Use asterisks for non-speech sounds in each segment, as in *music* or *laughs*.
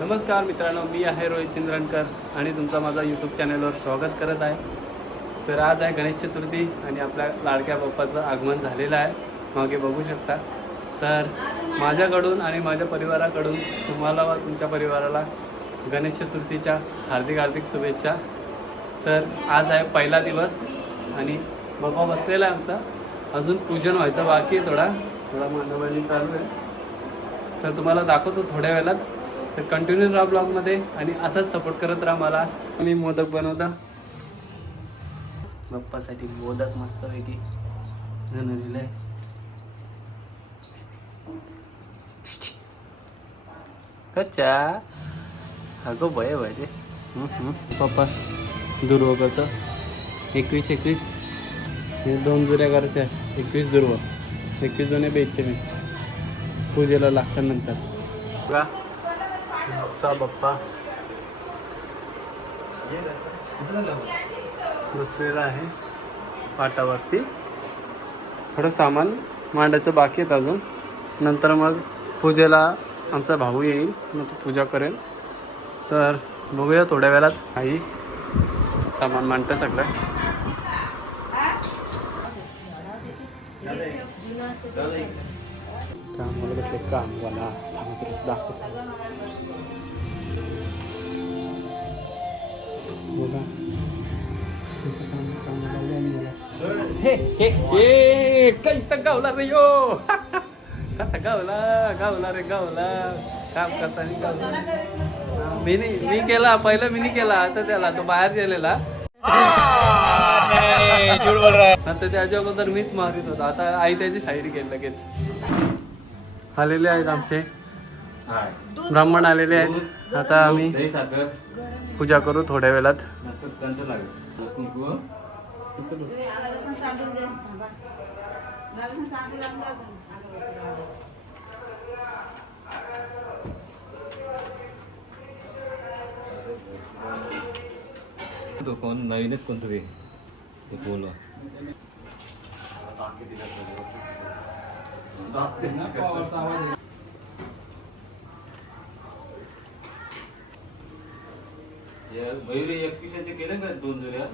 नमस्कार मित्रांनो मी आहे रोहित चिंद्रणकर आणि तुमचा माझा यूट्यूब चॅनलवर स्वागत करत आहे. तर आज आहे गणेश चतुर्थी आणि आपल्या लाडक्या बाप्पाचं आगमन झालेलं आहे. मागे बघू शकता. तर माझ्याकडून आणि माझ्या परिवाराकडून तुम्हाला व तुमच्या परिवाराला गणेश चतुर्थीच्या हार्दिक हार्दिक शुभेच्छा. तर आज आहे पहिला दिवस आणि बाप्पा बसलेला आहे आमचा. अजून पूजन व्हायचं बाकी आहे थोडा. थोडा मांडवणी चालू आहे. तर तुम्हाला दाखवतो थोड्या वेळात. तर कंटिन्यू राहा ब्लॉगमध्ये आणि असाच सपोर्ट करत राहा मला. मी मोदक बनवता. बाप्पासाठी मोदक मस्तपैकी जनवलेलं आहे. कच्चा. अगो भय भाजे पप्पा दुर्व करतो. एकवीस एकवीस. हे दोन जुऱ्या करायच्या एकवीस दुर्व. एकवीस दोन बेचाळीस पूजेला लागतात नंतर. बघा सा बाप्पा बसलेला आहे पाटावरती. थोडं सामान मांडायचं बाकी आहेत अजून. नंतर मग पूजेला आमचा भाऊ येईल मग तो पूजा करेल. तर बघूया थोड्या वेळात आई सामान मांडतं सगळं. काम मला भेटले काम मला थांबतच दाखवतो हे हे. हे काहीचा गावला रे यो. कसा गावला गावला रे गावला. काम करताना गावला. मी मी केला पहिलं मी केला आता त्याला तो बाहेर गेलेला. नंतर त्याच्या अगोदर मीच मारित होता. आता आई त्याची साईड गेली लगेच. आलेले आहेत आमचे. ब्राह्मण आलेले आहेत. आता आम्ही पूजा करू थोड्या वेळात नंतर त्यांचं लागेल कुंकू तो कोण? नवीनच कोणतं ते? ते बोलवा मयुरी एकविसाचे केले का दोन जुऱ्या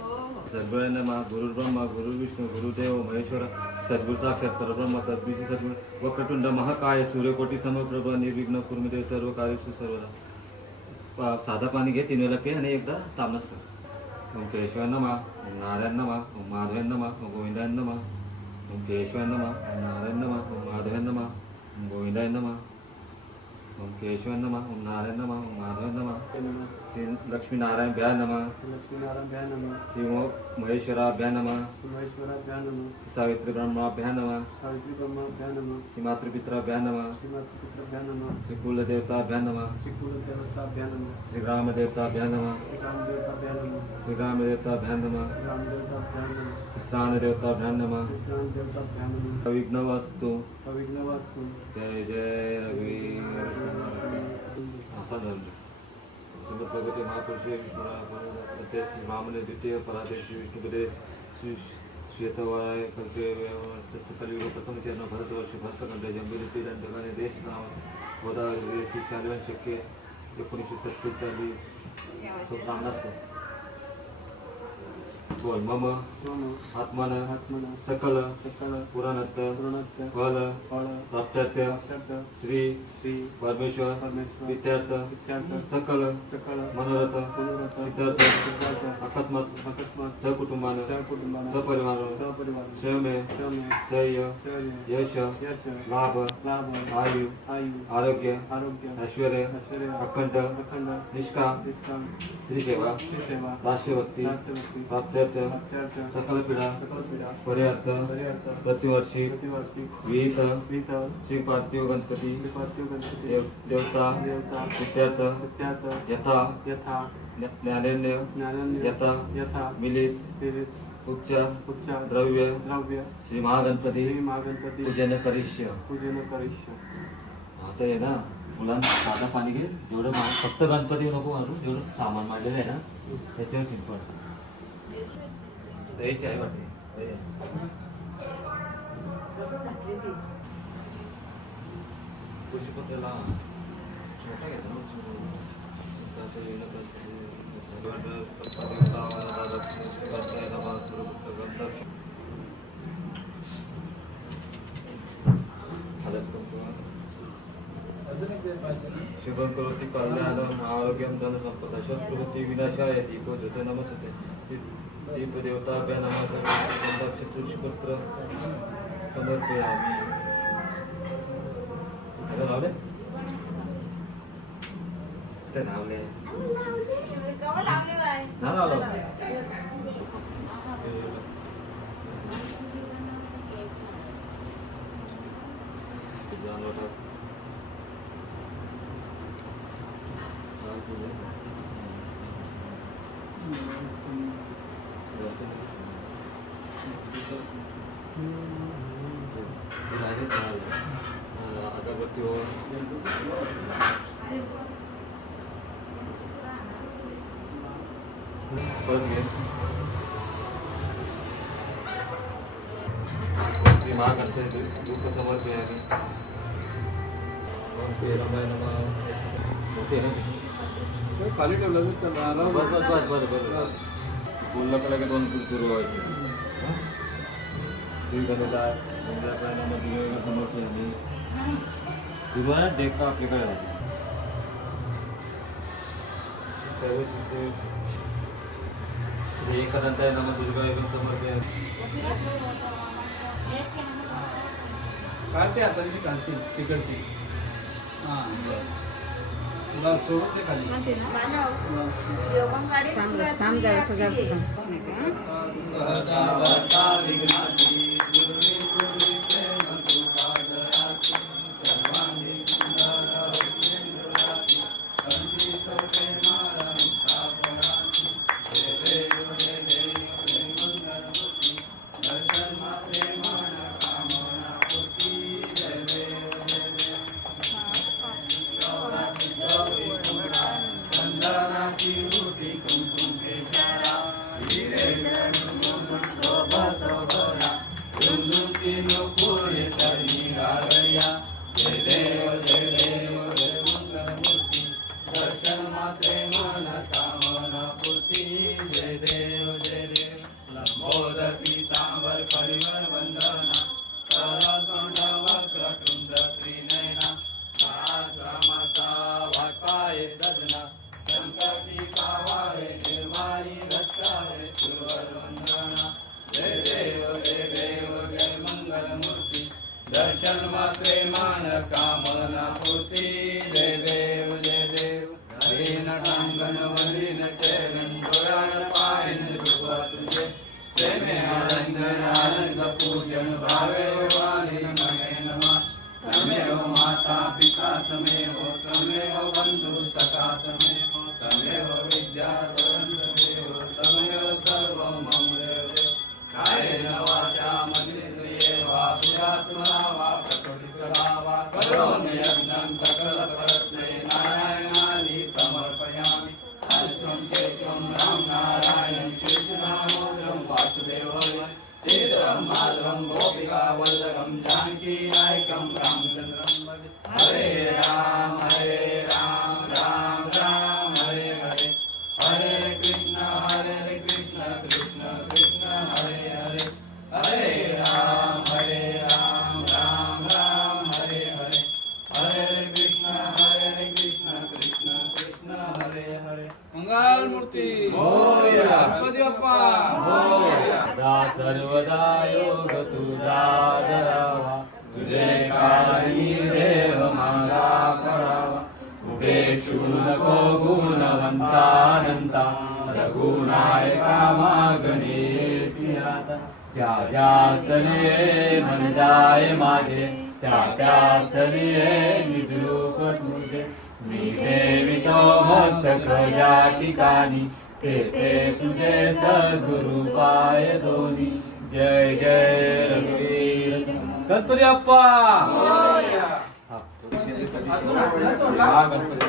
सगळ्यांना मा गुरु ब्रह्मा गुरु विष्णू गुरुदेव महेश्वर सद्गुरु साक्षात परब्रह्म तद्विषी सद्गुरु वक्रतुंड महाकाय सूर्यकोटी समप्रभ निर्विघ्न कुर्मिदेव सर्व कार्य सुसर्वदा पा- साधा पाणी घे तीन वेळा पे आणि एकदा तामस ओम केशवाय नमा ओम नारायण नमा ओम माधवाय नमा ओम गोविंदाय नमा ओम केशवाय नमा ओम नारायण नमा ओम माधवाय नमा ओम गोविंदाय नमा ओम केशवाय नमा ओम नारायण नमा ओम माधवाय नमा श्री लक्ष्मी नारायण भ्या नमा लक्ष्मीनारायण भ्या नमः श्री महेश्वरा भ्या नमा महेश्वरा भ्या नमः श्री सावित्री ब्रह्मा भ्या नमा सावित्री ब्रह्मा भ्या नमः श्री मातृपित्रा भ्या नमा नमः श्री कुलदेवता भ्या नमा श्री कुलदेवता भ्या नमः श्री ग्रामदेवता भ्या नमा श्री रामदेवता भ्या नमः श्री ग्रामदेवता भ्या नमा श्री रामदेवता भ्या नमः श्री स्थानदेवता भ्या नमा श्री स्नानदेवता भ्या नमः विघ्न वास्तु अविघ्न वास्तु जय जय आता धरलं श्रीमद भगवते महापुरुषे विष्णुराते श्री द्वितीय पराते श्री विष्णुपदे श्री श्वेतवाय कल्पे कलियुग प्रथम चरण भरतवर्ष भरतखंड जंबिलिती दंडकाने देश नाव गोदावरी श्री शालिवन शक्य एकोणीसशे सत्तेचाळीस सोपानास बोल मम आत्मन आत्मना सकल सकल पुराणत्त फल प्राप्त्यात्य श्री श्री परमेश्वर परमेश्वर विद्यार्थ विख्यात सकल सकल मनोरथ सिद्धार्थ सिद्धार्थ अकस्मात सहकुटुंबाना सपरिवार क्षमे सह्य यश यश लाभ लाभ आयु आयु आरोग्य आरोग्य ऐश्वर्य ऐश्वर्य अखंड अखंड निष्काम निष्काम श्रीसेवा राष्ट्रभक्ती प्राप्त्यार्थ सकल पीडा विहित श्री पार्थिव देवता यथा यथा यथा, मिलित उपचार उपचार द्रव्य द्रव्य श्री पूजन करिष्य। पूजन करिष्य आता आहे ना मुलांना पाणी घे, जेवढं फक्त गणपती नको मारू, जेवढं सामान मांडलेलं आहे ना, त्याच्यावर सिंपल द्यायची आहे वाटते पुष्पतेला छोटा घेतो शुभं करोति कल्याणम् आरोग्यं धनसम्पदा शत्रुवृत्ति विनाशाय दीपो धृत नमस्ते दीपदेवताभ्य नमः चतुष्पत्र समर्पयामि. आता लावले. लावलं जानवटा परत घे श्री महागणपती दुःख समर्पयामी ओम श्री आहे ना खाली ठेवलं तर बरं बस बस बस बस बस. का लगेच दोन सुरू व्हायचे. डेक आपल्याकडे श्री एकदंताय नमः दुर्गा एवं समर्पयामी काढते हाताची काढशील तिकडची हां थांब जरा सगळं पूजन भावे वाणी नमे नमः तमेव माता पिता तमेव बाप्पा. सदा सर्वदा योग तुझा धरावा. तुझे कारणी देव माझा करावा. कुठे नको गुणवंतानंता. रघुनायका मागणेची आता. ज्या ज्या स्थळी म्हणजाय माझे त्या त्या स्थळी निजरूप तुझे. मी ठेवितो मस्तक ज्या ठिकाणी. तेथे तुझे सद्गुरु पाय दोन्ही. जय जय रघुवीर गणपती अप्पा हा, गणपती.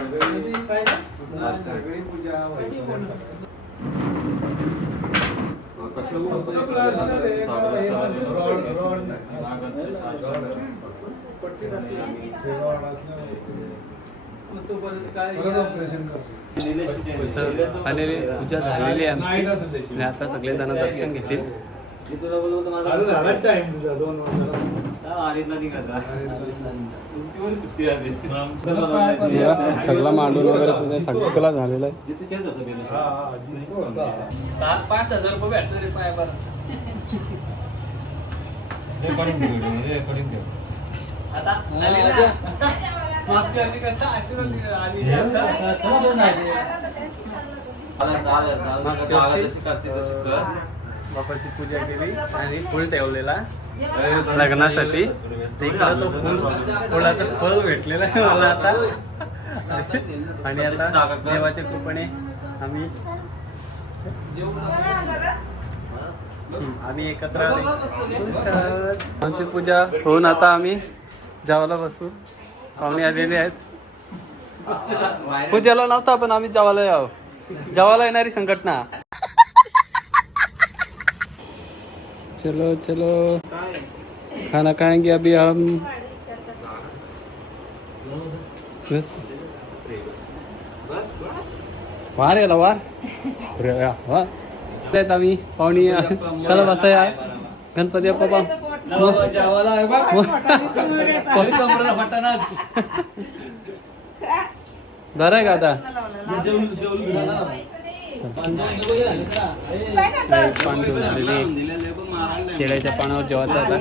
आणि पूजा झालेली आहे आमची. आणि आता सगळे जण दर्शन घेतील. सगळा मांडून वगैरे पूजा सगळं झालेलं आहे. पाच हजार रुपये ठेव बापाची पूजा केली आणि फुल ठेवलेला. लग्नासाठी. इकडं तो फुल फुलाचं फळ भेटलेलं आहे मला आता. आणि आता देवाच्या कृपेने आम्ही आम्ही एकत्र आले आमची पूजा होऊन आता आम्ही जेवायला बसू. पाहुणे आलेले आहेत. पूजेला नव्हता पण आम्ही जेवायला यावं जेवायला येणारी संघटना. चलो चलो. खाना खाएंगे अभी हम. बस वार याला वार आम्ही पाहुणी. चला बसा या गणपती बाप्पा बरं आहे का आता. केळ्याच्या पानावर जेवायचं आता.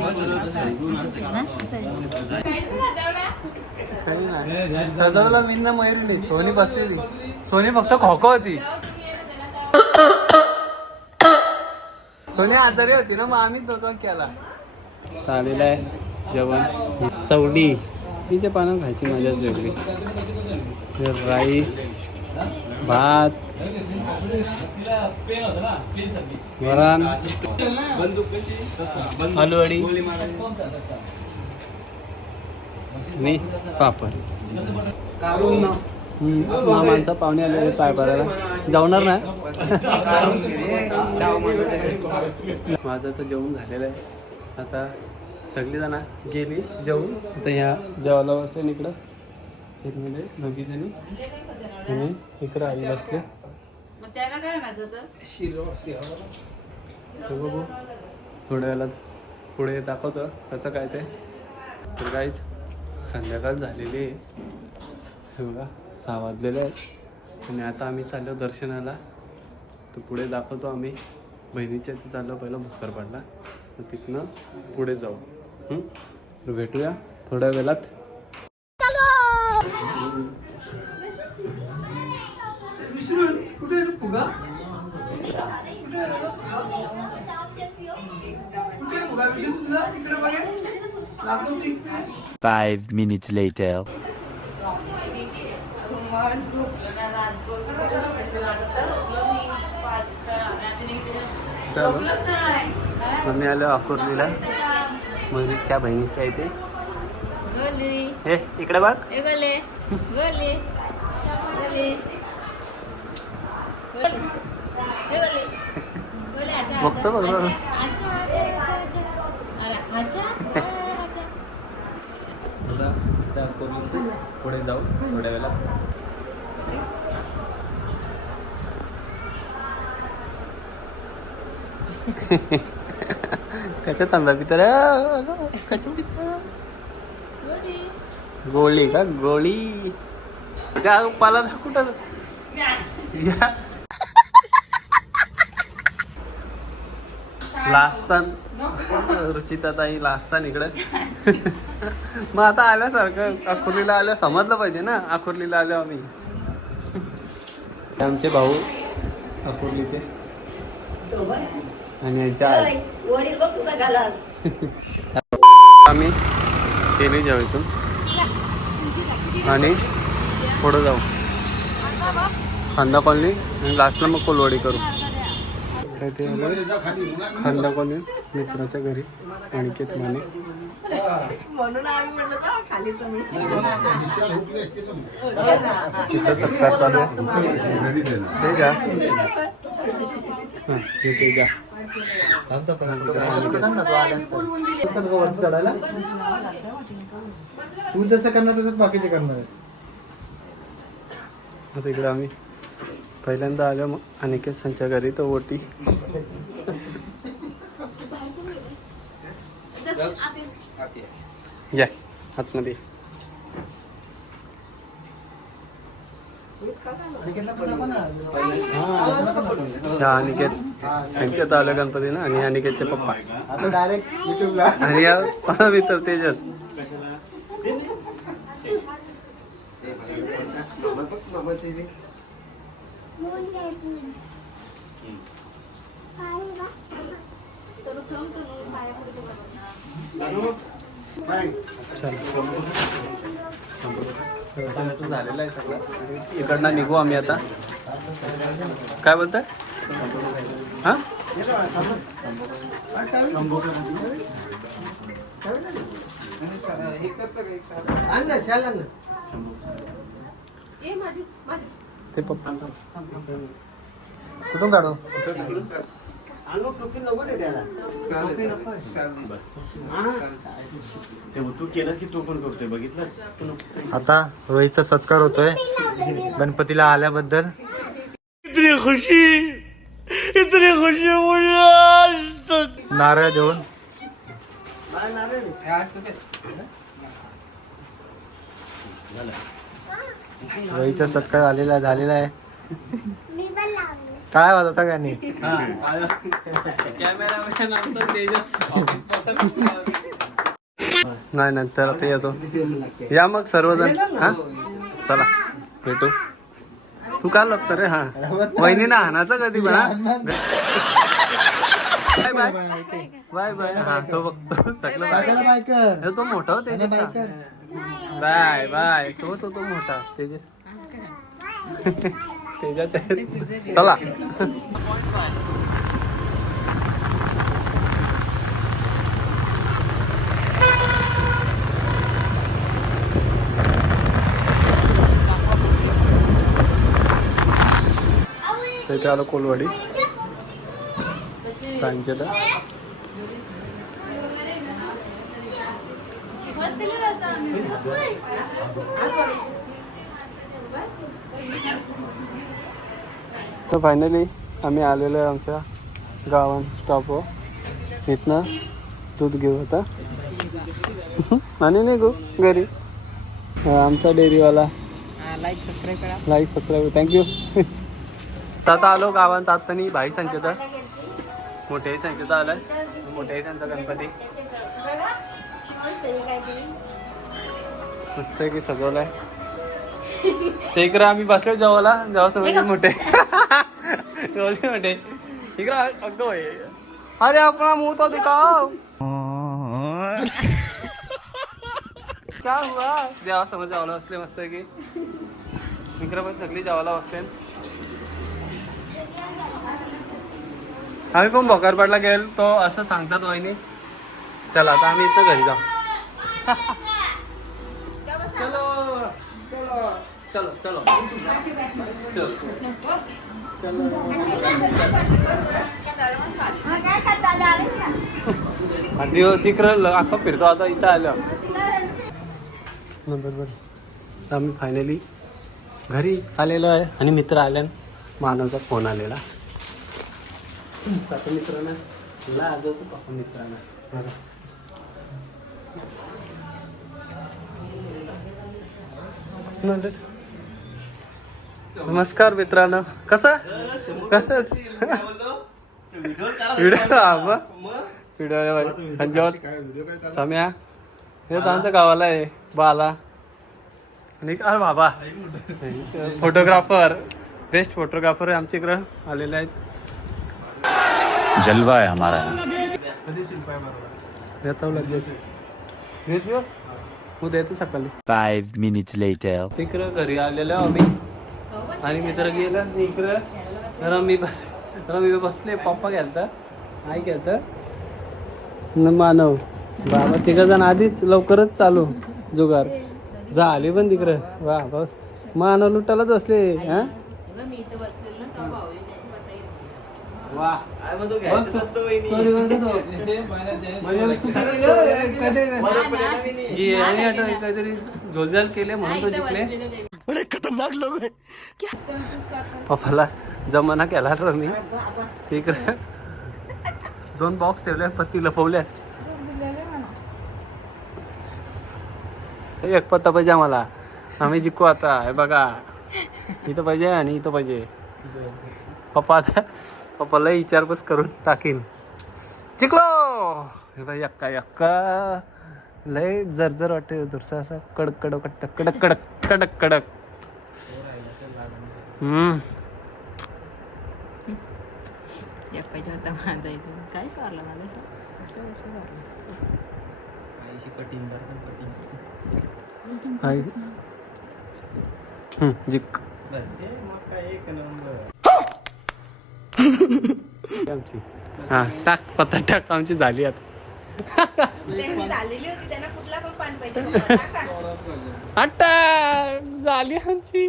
सजवला मी ना मयुरी सोनी बसलेली. सोनी फक्त खोखो होती. सोनी आजारी होती ना मग आम्ही दोघं केला. आलेलं आहे जेवण. चवडी तिच्या पानं खायची मजाच वेगळी. राईस भात वरण आलूवडी आणि पापड. मामांचा पाहुणे आलेले पाय भरायला जाऊणार ना? माझं तर जेवण झालेलं आहे. आता सगळी जण गेली जेवून. आता ह्या जेवायला बसले इकडं. सीटमध्ये दोघी जणी. आणि इकडं आली बसले. मग त्याला काय माझं तर बघू. थोड्या वेळात पुढे दाखवतो कसं काय ते. तर काहीच संध्याकाळ झालेली आहे. हे बघा सहा वाजलेले आहेत. आणि आता आम्ही चाललो दर्शनाला. तर पुढे दाखवतो आम्ही. बहिणीच्या इथे चाललो पहिलं भुक्करपाडला तर तिथनं पुढे जाऊ हं? तर भेटूया थोड्या वेळात Five minutes later. आम्ही आलो अकोर्लीला. मयुरीच्या बहिणीच्या इथे गोली. हे इकडे बघ. ए गोले. गोली. गोली. गोली. ए गोली. गोली आजा बघतो बघ पुढे जाऊ थोड्या वेळात. *laughs* कशा तांबा पितर? कशा पितर? गोळी. का? गोळी. त्या पाला कुठं? लास्तान. रुचिता ताई लास्तान इकडं. मग आता आल्यासारखं अकुर्लीला आल्या समजलं पाहिजे ना. अकुर्लीला आलो आम्ही. आमचे भाऊ अकुर्लीचे आणि यांच्या आई *laughs* आम्ही केली जाऊ इथून. आणि पुढं जाऊ. खांदा कॉलनी आणि लास्टला मग कोलवाडी करू. तर ते आलं खांदा कॉलनी मित्राच्या घरी अनिकेत माने. म्हणून आम्ही म्हणलं जा खाली तुम्ही. तिथं सत्कार चालू आहे. *laughs* ते जा. हां हे ते जा. तू जसं करणार तसंच बाकीचे करणार आहे आता इकडे आम्ही पहिल्यांदा आलो मग अनिकेत संच्या घरी तो ओटी या आतमध्ये. हा अनिकेत. यांच्यात आलं गणपती ना आणि अनिकेतचे पप्पा. आता डायरेक्ट युट्यूबला आणि मित्र तेजस झालेलं आहे सगळं इकडनं निघू आम्ही आता. काय बोलताय? हा? ते पप्पा. कुठून काढू? नको, शाल. आता रोहितचा सत्कार होतोय. गणपतीला आल्याबद्दल. नारळ देऊन. रोहितचा सत्कार झालेला झालेला आहे. काय वाजा सगळ्यांनी. नाही नंतर आता येतो. या मग सर्वजण. हा? चला भेटू. तू काय लागतं रे? हा. वहिनीना हानाचा कधी बना बाय बाय. Bye bye. हा तो बघतो. सगळं बाय तो मोठा हो तेजसचा बाय बाय. तो तो तो मोठा तेजस. *laughs* तेजात चला. तिथे आलो कोलवाडी. त्यांच्या तर फायनली आम्ही आलेलो आहे आमच्या गावान स्टॉपवर इथनं दूध घेऊ आता. आणि निघू घरी. आमचा डेअरीवाला. लाईक सबस्क्राईब करा. लाईक सबस्क्राईब थँक्यू तर आता आलो गावात आता भाई संचेता मोठ्याही संचेता आलाय. मोठ्याही संचा गणपती. मस्त की सजवलाय. ते इकडं आम्ही बसलो जेवायला जेव्हा समजले मोठे. जेवले मोठे. इकडं अगदो आहे अरे आपण मुंह तो दिखाओ क्या हुआ? जेव्हा समोर जेवायला बसले मस्त की. इकडं पण सगळी जेवायला बसले आम्ही पण भोकरपाडला गेलो तो असं सांगतात वहिनी. चला आता आम्ही इथं घरी जाऊ. चलो चलो चलो चलो. आधी तिकडं अख्खा फिरतो आता इथं आलं. बरोबर आम्ही फायनली घरी आलेलो आहे आणि मित्र आल्यान मानवचा फोन आलेला. काका मित्रांना काका मित्रांना. नमस्कार मित्रांनो. कसं? कसं? व्हिडिओ हा व्हिडिओ सम्या. हे तर आमच्या गावाला आहे बाला. आणि अरे बाबा? फोटोग्राफर. बेस्ट फोटोग्राफर आमच्या इकडं आलेले आहेत. जलवा है हमारा। दिवस उद्या येतो सकाळी Five minutes later. तिकडं घरी आलेलो आम्ही। आणि मित्र गेलं इकडं रमी बस रमी बसले पप्पा गेलता आई गेलता. न मानव बाबा तिघ जण आधीच लवकरच चालू जुगार. झाले पण तिकडं वा बा मानव लुटायलाच असले हा मी इथं बसलेलो ना तेव्हा भाऊ येईल, त्याची पता येईल. वा. म्हणतो *laughs* काहीतरी- झोलझाल केले म्हणून तो जिंकले. बसलेलो ते. पप्पाला जमाना केला रे मी. इकडे दोन बॉक्स ठेवले पत्ती लपवल्या. एक पत्ता पाहिजे आम्हाला. आम्ही जिंकू आता. हे बघा. इथं पाहिजे आणि इथं पाहिजे. पप्पा आता पप्पाला विचारपूस करून टाकीन. जिंकलो हे यक्का यक्का. लय जरजर वाटते दुसरा असा कडक कडक कडक कडक कडक कडक. हम्म. काय चाललं माझं जिंक. हा टाक पत्ता टाक आमची झाली आता. त्यांनी झालेली होती त्यांना कुठला पण पान पाहिजे. बाबा, टाका. आता झाली आमची.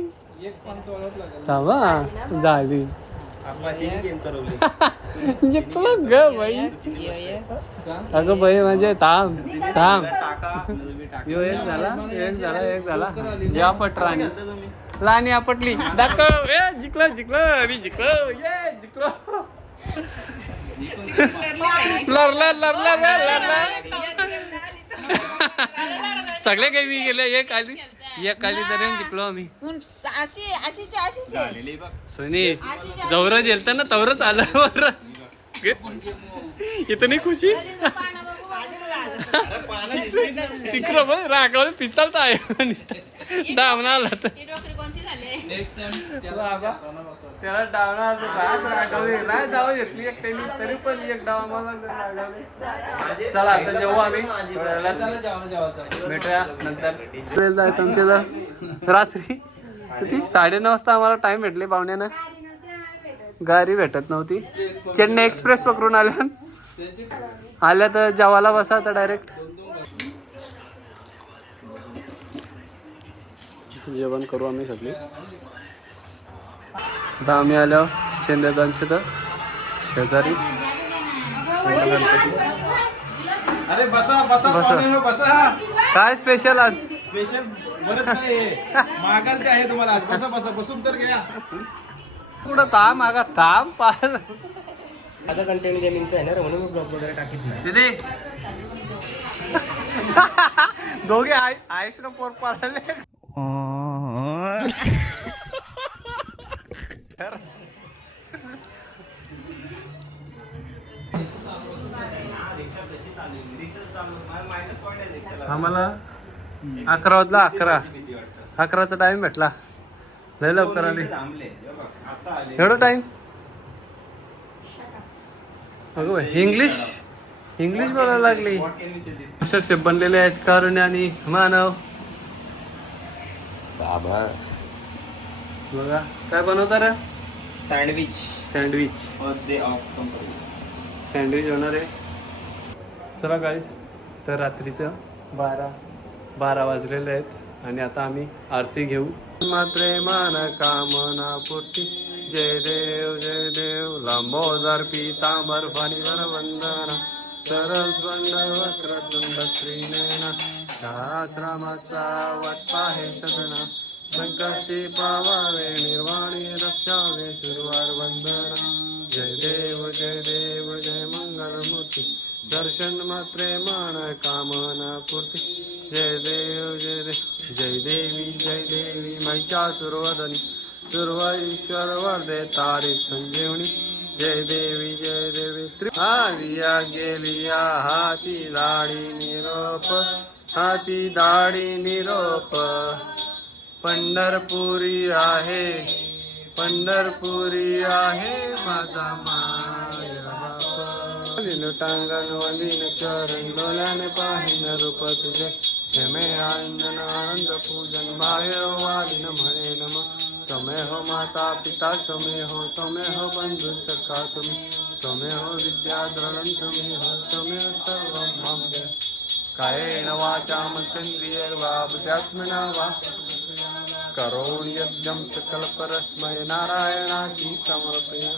थांबा झाली. जिंकलं ग बाई. अगं बाई म्हणजे थांब थांब. यो एक झाला एक झाला एक झाला. या पट राणी आपटली. दाखव. ए जिंकलं जिंकलं. मी जिंकलो. ये जिंकलो. लरला लरला रे लरला. सगळे काही मी गेले एक आली एक आली तरी जिंकलो आम्ही. अशी अशीचे अशीचे. सोनी जवळ गेलता ना तवरच आलं. वर इतनी खुशी? तिकडं बघ रागावलं पिसालता आहे. डावना आला तर. त्याला डावना रागावले. नाही डाव घेतली एक त्यांनी तरी पण एक डाव आम्हाला रागावले. चला आता जेव्हा आम्ही. भेटूया नंतर. आमच्या रात्री किती? साडेनऊ वाजता आम्हाला टाइम भेटले पाहुण्यानं. गाडी भेटत. नव्हती. चेन्नई एक्सप्रेस पकडून आल्या आल्या तर जेवायला बसा आता डायरेक्ट जेवण करू आम्ही सगळे. आता आम्ही आलो चेंदेदांचे तर शेजारी. अरे बसा बसा बसा. हो, बसा. काय स्पेशल आज? स्पेशल बरंच मागाल ते आहे तुम्हाला आज. बसा बसा बसून तर घ्या. कुठं ताम आगा ताम पाल माझा कंटेंट गेमिंगचा आहे ना म्हणून मी ब्लॉग वगैरे टाकीत नाही. दीदी. *laughs* दोघे आय आईस ना पोर पाळले आम्हाला अकरा वाजला अकरा. अकराचा टाइम भेटला. लय लवकर आली. एवढं टाइम अगं इंग्लिश इंग्लिश बोलायला लागली. शेप बनलेले आहेत कारुण्य आणि मानव. बघा काय बनवता रे? Sandwich sandwich first day of company sandwich होणार आहे. चला गाईस तर रात्रीचं बारा बारा वाजलेले आहेत आणि आता आम्ही आरती घेऊ. मात्रे मान कामना पूर्ती जय देव जय देव. लंबोदर पीतांबर फणीवर वंदना. सरळ स्वंड वक्रतुंड श्रीनयना. सहस्रामाचा वाट पाहे सदना संकष्टी पावावे निर्वाणी रक्षावे सुरवार वंदन. जय देव जय देव जय मंगलमूर्ती. दर्शन मात्रे मान कामना पूर्ती. जय देव जय देव. जय देवी जय देवी महिषासुरवदनी. सर्व ईश्वर वरदे तारी संजीवनी। जय देवी जय देवी त्रि- आविया गेलिया। हाती दाढी निरोप हाती दाढी निरोप। पंढरपुरी आहे पंढरपुरी आहे माझा माय टांगण वंदीन चरण डोल्याने पाहिन रूप तुझे। हेमे आनंद पूजन बाहेर वालीन म्हणे नम। तमे हो माता पिता तमे हो तमे हो बंधु सखा तुम्ही तमे हो विद्या द्रढं तुम्ही हो तमे हो सर्व मम जय. वाचा मनसेंद्रिय वा बुद्ध्यात्मना वा करो यज्ञं सकलपरस्मै नारायणासी समर्पया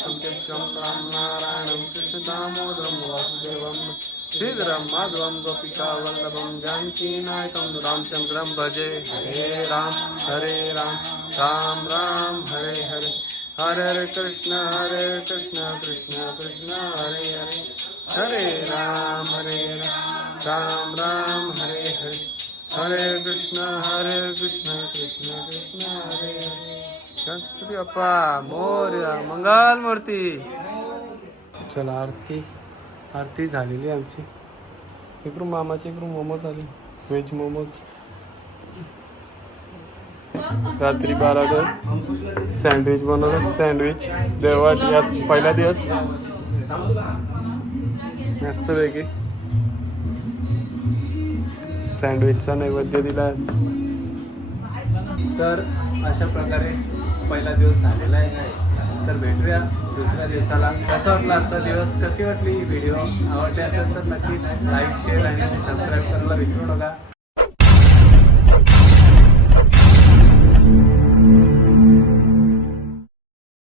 शङ्केशं राम नारायणं कृष्णदामोदरं वासुदेवं श्रीधरं माधवं गोपिका वल्लभं जानकी नायकं रामचन्द्रं भजे हरे राम हरे रामः राम राम हरे हरे। हरे हरे कृष्ण हरे कृष्ण कृष्ण कृष्ण हरे हरे। हरे राम हरे राम। राम राम हरे हरे। हरे कृष्ण हरे कृष्ण कृष्ण कृष्ण हरे हरे। गणपती बाप्पा मोर्या मंगल मूर्ती। चला आरती आरती झालेली आमची. इकडून मामाचे इकडून मोमो आले व्हेज मोमोज रात्री बारा दोन सँडविच बनवलं. सँडविच देवाटी आज पहिला दिवस. मस्त पैकी सँडविचचा नैवेद्य दिला. तर अशा प्रकारे पहिला दिवस झालेला आहे. तर भेटूया दुसऱ्या दिवसाला. कसा वाटला आजचा दिवस? कशी वाटली व्हिडिओ आवडली असेल तर नक्कीच लाईक शेअर आणि सबस्क्राईब करायला विसरू नका.